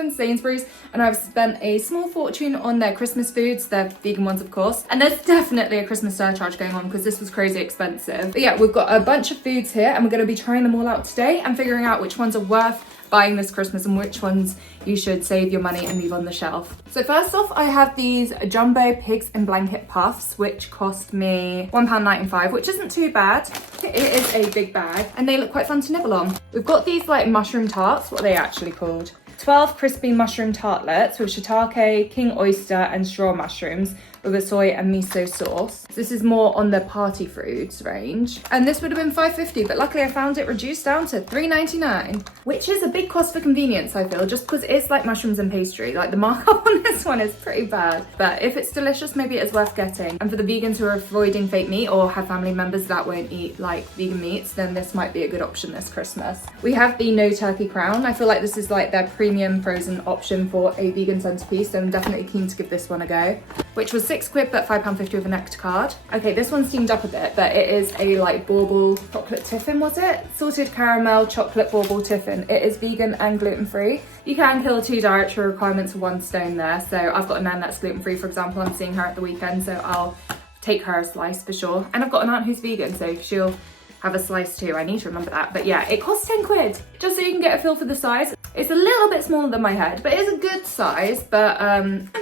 been to Sainsbury's and I've spent a small fortune on their Christmas foods, their vegan ones of course, and there's definitely a Christmas surcharge going on because this was crazy expensive. But yeah, we've got a bunch of foods here and we're going to be trying them all out today and figuring out which ones are worth buying this Christmas and which ones you should save your money and leave on the shelf. So first off, I have these jumbo pigs in blanket puffs, which cost me £1.95, which isn't too bad. It is a big bag and they look quite fun to nibble on. We've got these like mushroom tarts, what are they actually called? 12 crispy mushroom tartlets with shiitake, king oyster and straw mushrooms with a soy and miso sauce. This is more on the party foods range. And this would have been $5.50, but luckily I found it reduced down to $3.99, which is a big cost for convenience, I feel, just because it's like mushrooms and pastry. Like the markup on this one is pretty bad, but if it's delicious, maybe it's worth getting. And for the vegans who are avoiding fake meat or have family members that won't eat like vegan meats, then this might be a good option this Christmas. We have the no turkey crown. I feel like this is like their premium frozen option for a vegan centerpiece, so I'm definitely keen to give this one a go, which was £6 but £5.50 with a Nectar card. Okay, this one steamed up a bit, but it is a like bauble chocolate tiffin, was it? Salted caramel chocolate bauble tiffin. It is vegan and gluten-free. You can kill 2 dietary requirements with 1 stone there. So I've got a nan that's gluten-free, for example. I'm seeing her at the weekend, so I'll take her a slice for sure. And I've got an aunt who's vegan, so she'll have a slice too. I need to remember that. But yeah, it costs £10, just so you can get a feel for the size. It's a little bit smaller than my head, but it is a good size. But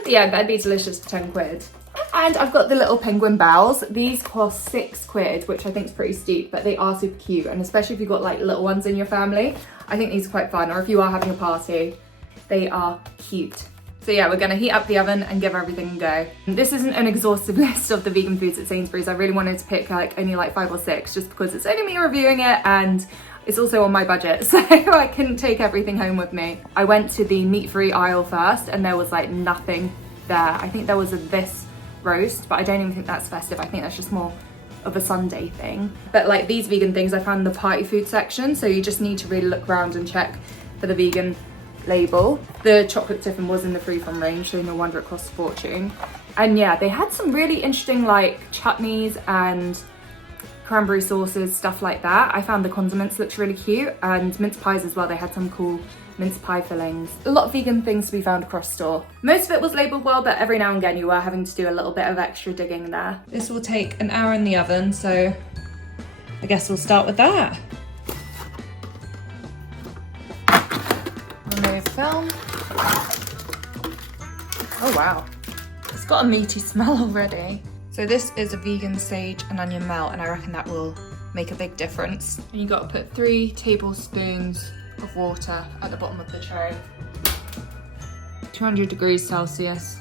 yeah, that'd be delicious for £10. And I've got the little penguin baos. These cost £6, which I think is pretty steep, but they are super cute. And especially if you've got like little ones in your family, I think these are quite fun. Or if you are having a party, they are cute. So yeah, we're gonna heat up the oven and give everything a go. This isn't an exhaustive list of the vegan foods at Sainsbury's. I really wanted to pick like only like 5 or 6, just because it's only me reviewing it and it's also on my budget, so I couldn't take everything home with me. I went to the meat-free aisle first and there was like nothing there. I think there was this roast, but I don't even think that's festive. I think that's just more of a Sunday thing. But like these vegan things I found in the party food section, so you just need to really look around and check for the vegan label. The chocolate tiffin was in the free from range, so no wonder it cost a fortune. And yeah, they had some really interesting like chutneys and cranberry sauces, stuff like that. I found the condiments looked really cute, and mince pies as well. They had some cool mince pie fillings. A lot of vegan things to be found across store. Most of it was labelled well, but every now and again you are having to do a little bit of extra digging there. This will take an hour in the oven, so I guess we'll start with that. Remove film. Oh wow, it's got a meaty smell already. So this is a vegan sage and onion melt, and I reckon that will make a big difference. And you got to put 3 tablespoons of water at the bottom of the tray. 200 degrees Celsius.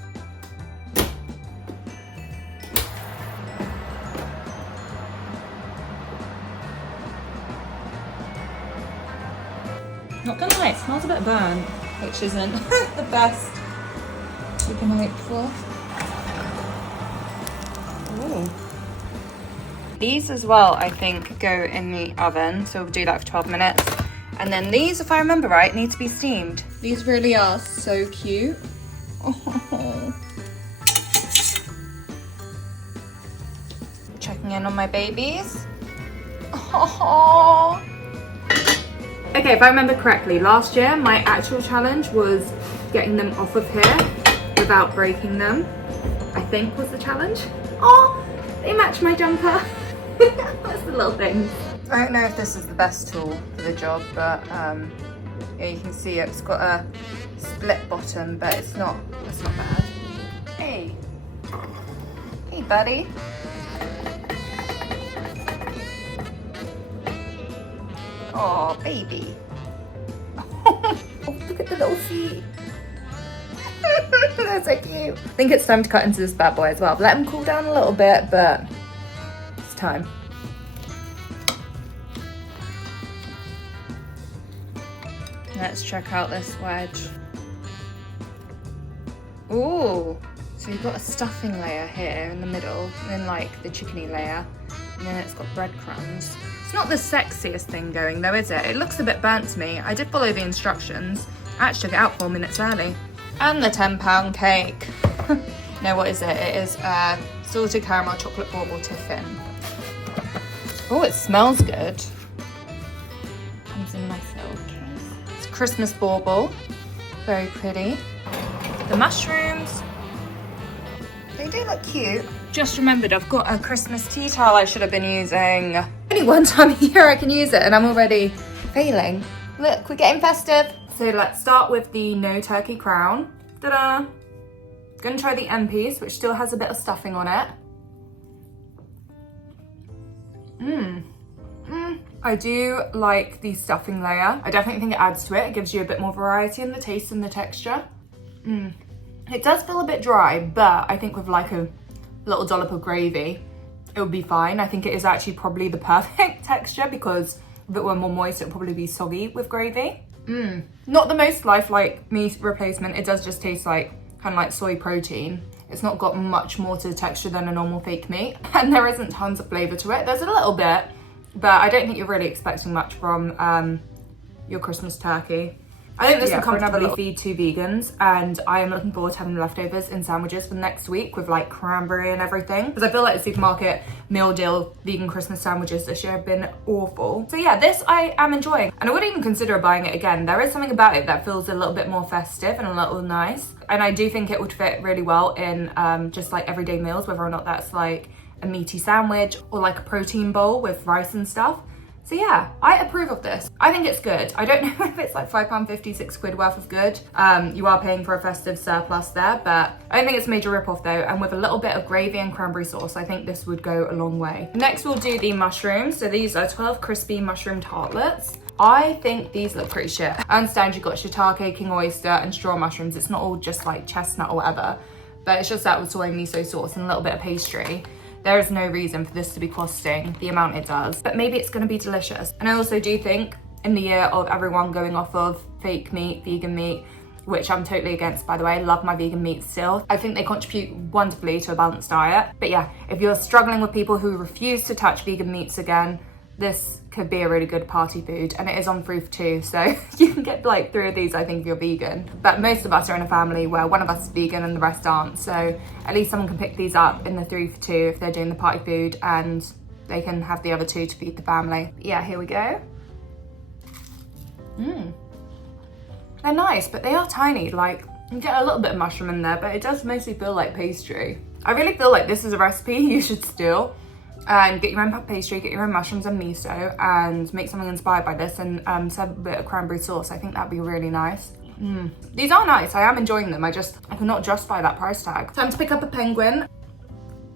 Not gonna lie, it smells a bit burnt, which isn't the best you can hope for. Ooh. These as well, I think, go in the oven, so we'll do that for 12 minutes. And then these, if I remember right, need to be steamed. These really are so cute. Oh. Checking in on my babies. Oh. Okay, if I remember correctly, last year my actual challenge was getting them off of here without breaking them, I think was the challenge. Oh, they match my jumper. That's the little thing. I don't know if this is the best tool for the job, but yeah, you can see it's got a split bottom, but it's not bad. Hey, hey buddy. Oh, baby. Oh, look at the little feet. That's so cute. I think it's time to cut into this bad boy as well. Let him cool down a little bit, but it's time. Let's check out this wedge. Ooh, so you've got a stuffing layer here in the middle, and then like the chickeny layer, and then it's got breadcrumbs. It's not the sexiest thing going though, is it? It looks a bit burnt to me. I did follow the instructions. I actually took it out 4 minutes early. And the £10 cake. No, what is it? It is salted caramel chocolate bauble tiffin. Oh, it smells good. Comes in a nice little case. It's Christmas bauble. Very pretty. The mushrooms, they do look cute. Just remembered I've got a Christmas tea towel I should have been using. Only one time a year I can use it and I'm already failing. Look, we're getting festive. So let's start with the no turkey crown. Ta-da! Gonna try the end piece, which still has a bit of stuffing on it. I do like the stuffing layer. I definitely think it adds to it. It gives you a bit more variety in the taste and the texture. It does feel a bit dry, but I think with like a little dollop of gravy, it would be fine. I think it is actually probably the perfect texture because if it were more moist, it would probably be soggy with gravy. Not the most lifelike meat replacement. It does just taste like kind of like soy protein. It's not got much more to the texture than a normal fake meat. And there isn't tons of flavor to it. There's a little bit, but I don't think you're really expecting much from your Christmas turkey. I think this will comfortably feed 2 vegans, and I am looking forward to having leftovers in sandwiches for next week with like cranberry and everything. Because I feel like the supermarket meal deal vegan Christmas sandwiches this year have been awful. So yeah, this I am enjoying. And I wouldn't even consider buying it again. There is something about it that feels a little bit more festive and a little nice. And I do think it would fit really well in just like everyday meals, whether or not that's like a meaty sandwich or like a protein bowl with rice and stuff. So yeah, I approve of this. I think it's good. I don't know if it's like £5.50, £6 worth of good. You are paying for a festive surplus there, but I don't think it's a major rip-off though. And with a little bit of gravy and cranberry sauce, I think this would go a long way. Next, we'll do the mushrooms. So these are 12 crispy mushroom tartlets. I think these look pretty shit. I understand you've got shiitake, king oyster, and straw mushrooms. It's not all just like chestnut or whatever, but it's just that with soy miso sauce and a little bit of pastry. There is no reason for this to be costing the amount it does, but maybe it's gonna be delicious. And I also do think in the year of everyone going off of fake meat, vegan meat, which I'm totally against, by the way, love my vegan meat still. I think they contribute wonderfully to a balanced diet. But yeah, if you're struggling with people who refuse to touch vegan meats again, this could be a really good party food, and it is on 3 for 2, so you can get like 3 of these, I think, if you're vegan. But most of us are in a family where one of us is vegan and the rest aren't, so at least someone can pick these up in the 3 for 2 if they're doing the party food, and they can have the other 2 to feed the family. Yeah, here we go. They're nice, but they are tiny. Like, you get a little bit of mushroom in there, but it does mostly feel like pastry. I really feel like this is a recipe you should steal and get your own pastry, get your own mushrooms and miso, and make something inspired by this, and serve a bit of cranberry sauce. I think that'd be really nice. These are nice, I am enjoying them. I cannot justify that price tag. Time to pick up a penguin.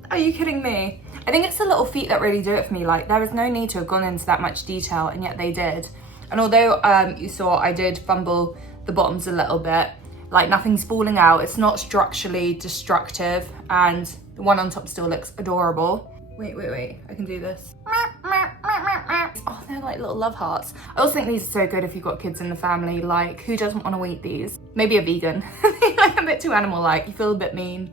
Are you kidding me? I think it's the little feet that really do it for me. Like, there is no need to have gone into that much detail, and yet they did. And although you saw I did fumble the bottoms a little bit, like nothing's falling out, it's not structurally destructive, and the one on top still looks adorable. Wait, I can do this. Oh, they're like little love hearts. I also think these are so good if you've got kids in the family. Like, who doesn't want to eat these? Maybe a vegan. Like a bit too animal-like. You feel a bit mean.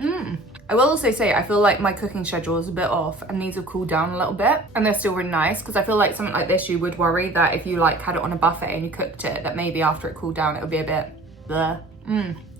I will also say, I feel like my cooking schedule is a bit off, and these have cooled down a little bit, and they're still really nice, because I feel like something like this, you would worry that if you like had it on a buffet and you cooked it, that maybe after it cooled down, it would be a bit bleh.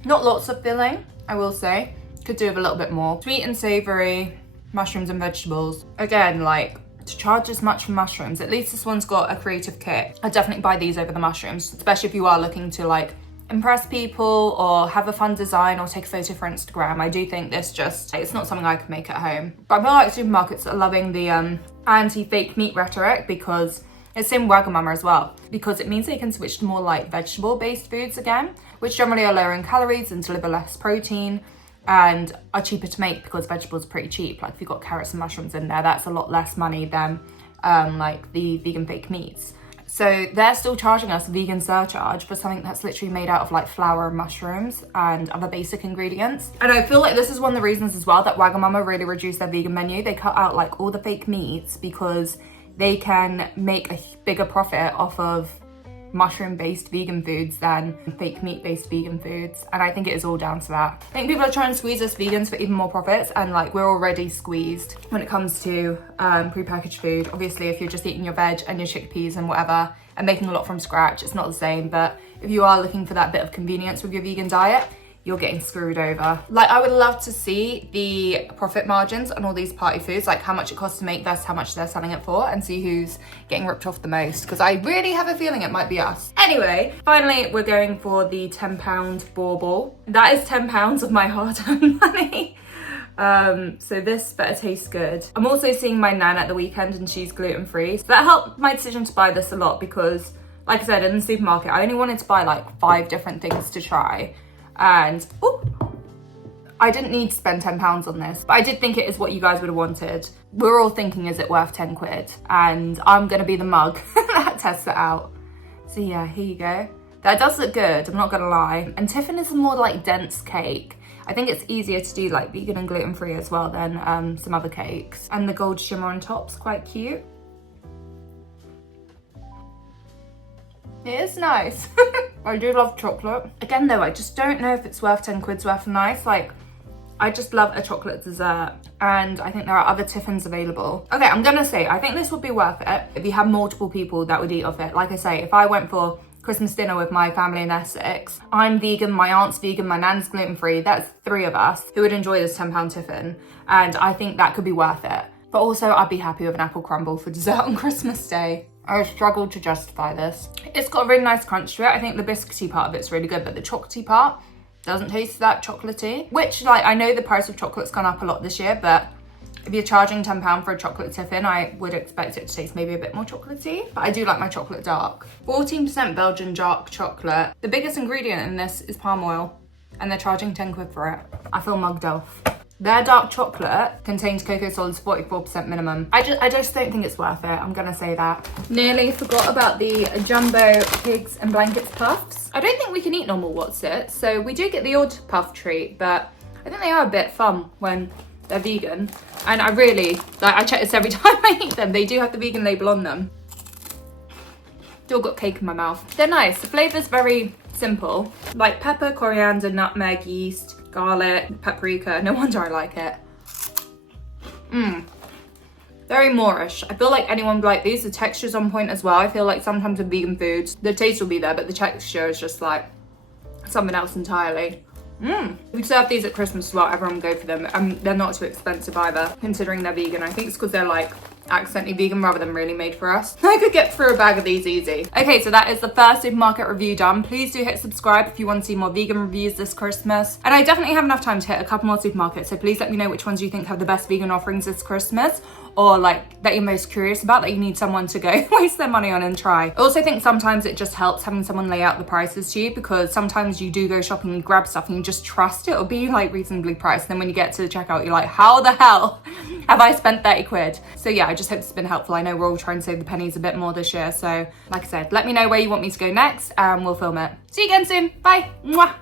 Not lots of filling, I will say. Could do with a little bit more. Sweet and savory, mushrooms and vegetables. Again, like, to charge as much for mushrooms, at least this one's got a creative kit. I'd definitely buy these over the mushrooms, especially if you are looking to like impress people or have a fun design or take a photo for Instagram. I do think this it's not something I could make at home. But I feel like supermarkets are loving the anti-fake meat rhetoric, because it's in Wagamama as well, because it means they can switch to more like vegetable-based foods again, which generally are lower in calories and deliver less protein and are cheaper to make, because vegetables are pretty cheap. Like if you've got carrots and mushrooms in there, that's a lot less money than like the vegan fake meats. So they're still charging us a vegan surcharge for something that's literally made out of like flour and mushrooms and other basic ingredients. And I feel like this is one of the reasons as well that Wagamama really reduced their vegan menu. They cut out like all the fake meats because they can make a bigger profit off of mushroom-based vegan foods than fake meat-based vegan foods. And I think it is all down to that. I think people are trying to squeeze us vegans for even more profits, and like we're already squeezed when it comes to prepackaged food. Obviously, if you're just eating your veg and your chickpeas and whatever and making a lot from scratch, it's not the same. But if you are looking for that bit of convenience with your vegan diet, you're getting screwed over. Like, I would love to see the profit margins on all these party foods, like how much it costs to make versus how much they're selling it for, and see who's getting ripped off the most, because I really have a feeling it might be us. Anyway, finally, we're going for the £10 bauble. That is £10 of my hard-earned money. So this better taste good. I'm also seeing my nan at the weekend and she's gluten-free. So that helped my decision to buy this a lot because, like I said, in the supermarket, I only wanted to buy like 5 different things to try. And, I didn't need to spend £10 on this, but I did think it is what you guys would have wanted. We're all thinking, is it worth 10 quid? And I'm gonna be the mug that tests it out. So yeah, here you go. That does look good, I'm not gonna lie. And tiffin is a more like dense cake. I think it's easier to do like vegan and gluten-free as well than some other cakes. And the gold shimmer on top's quite cute. It is nice. I do love chocolate. Again though, I just don't know if it's worth 10 quid's worth of nice. Like, I just love a chocolate dessert, and I think there are other tiffins available. Okay, I'm gonna say, I think this would be worth it if you have multiple people that would eat of it. Like I say, if I went for Christmas dinner with my family in Essex, I'm vegan, my aunt's vegan, my nan's gluten-free, that's 3 of us who would enjoy this £10 tiffin, and I think that could be worth it. But also, I'd be happy with an apple crumble for dessert on Christmas Day. I struggled to justify this. It's got a really nice crunch to it. I think the biscuity part of it's really good, but the chocolatey part doesn't taste that chocolatey. Which, like, I know the price of chocolate's gone up a lot this year, but if you're charging £10 for a chocolate tiffin, I would expect it to taste maybe a bit more chocolatey. But I do like my chocolate dark. 14% Belgian dark chocolate. The biggest ingredient in this is palm oil, and they're charging 10 quid for it. I feel mugged off. Their dark chocolate contains cocoa solids 44% minimum. I just don't think it's worth it, I'm gonna say that. Nearly forgot about the jumbo pigs and blankets puffs. I don't think we can eat normal What's-It, so we do get the odd puff treat, but I think they are a bit fun when they're vegan. And I really, like, I check this every time I eat them. They do have the vegan label on them. Still got cake in my mouth. They're nice, the flavor's very simple. Like pepper, coriander, nutmeg, yeast, garlic, paprika. No wonder I like it. Very Moorish. I feel like anyone would like these. The texture's on point as well. I feel like sometimes with vegan foods, the taste will be there, but the texture is just like something else entirely. We serve these at Christmas as well. Everyone will go for them. They're not too expensive either, considering they're vegan. I think it's because they're like accidentally vegan rather than really made for us. I could get through a bag of these easy. Okay, so that is the first supermarket review done. Please do hit subscribe if you want to see more vegan reviews this Christmas. And I definitely have enough time to hit a couple more supermarkets, so please let me know which ones you think have the best vegan offerings this Christmas, or like that you're most curious about, that you need someone to go waste their money on and try. I also think sometimes it just helps having someone lay out the prices to you, because sometimes you do go shopping and grab stuff and you just trust it'll be like reasonably priced, and then when you get to the checkout you're like, how the hell have I spent 30 quid? So yeah, I just hope it's been helpful. I know we're all trying to save the pennies a bit more this year, so like I said, let me know where you want me to go next and we'll film it. See you again soon. Bye. Mwah.